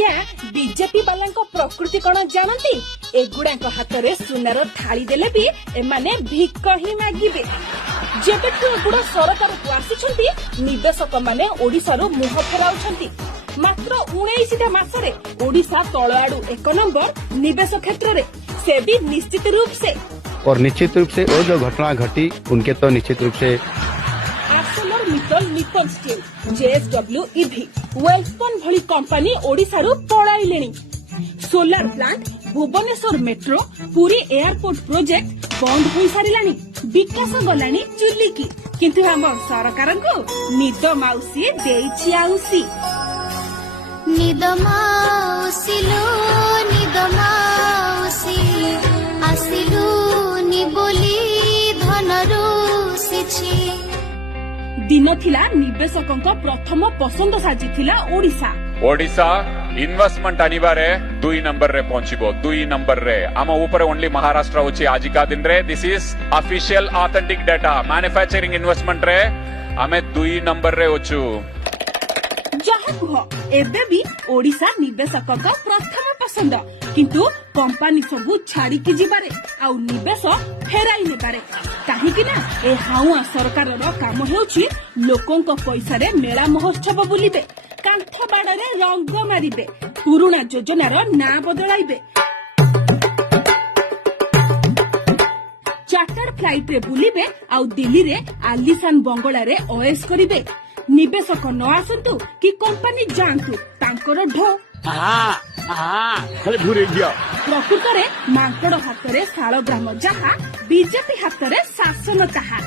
आज्ञा बीजेपी वाला प्रकृति कौन जानती एगुड़ा हाथ में सुनार थाली देले भी एमाने भिक ही मागिबे। जेबेठू एगुड़ा सरकार को आसी निवेशक माने ओडिशारू मुह फेराउछंती। मात्र 19 मासरे ओडिशा तल आड़ू 1 नंबर निवेश क्षेत्र में, से भी निश्चित रूप से। और निश्चित रूप से वो जो घटना घटी उनके तो निश्चित रूप से ArcelorMittal, Nippon steel, JSW EV, Welspun भली कंपनी ओडिशारू पळाइलेनी। Solar plant, Bhubaneswar metro, Puri airport project बंद हो सारिलानी। विकास गलानी चुली की, किंतु हम सरकार को निद माउसी देइछि आउसी। निद माउसी लो निद माउसी आसिलु नि बोली धनरू सिछि। दिन थिला निवेशकों प्रथम पसंद साजिथिला ओडिशा। ओडिशा इन्वेस्टमेंट आनिबारे 2 नंबर रे पहुंचबो। 2 नंबर रे आम ऊपर ओनली महाराष्ट्र होची आजिका दिन रे। This is official authentic data. Manufacturing investment रे आमे 2 नंबर रे होचु। जहाँ कह एबे भी ओडिशा निवेशकों प्रथम पसंद, किंतु कंपनी सबू छाड़ी की जिबारे आउ निवेश फेराई नेबारे। काहेकि ना ए हाउआ सरकार काम हेउछि लोकों को पैसा रे मेला महोत्सव बुलिबे, कांथ बाड़े रंग मारिबे, पुराना योजनार ना बदलाइबे, चार्टर फ्लाइट रे बुलिबे आउ दिल्ली रे आलिशान बंगला रे ओएस करिबे। निवेशक न आसंतु कि कंपनी जानतु तांकर ढो प्रकृत में मांकड़ हाथ में शालग्राम जहा बीजेपी हाथ में शासन ताहा।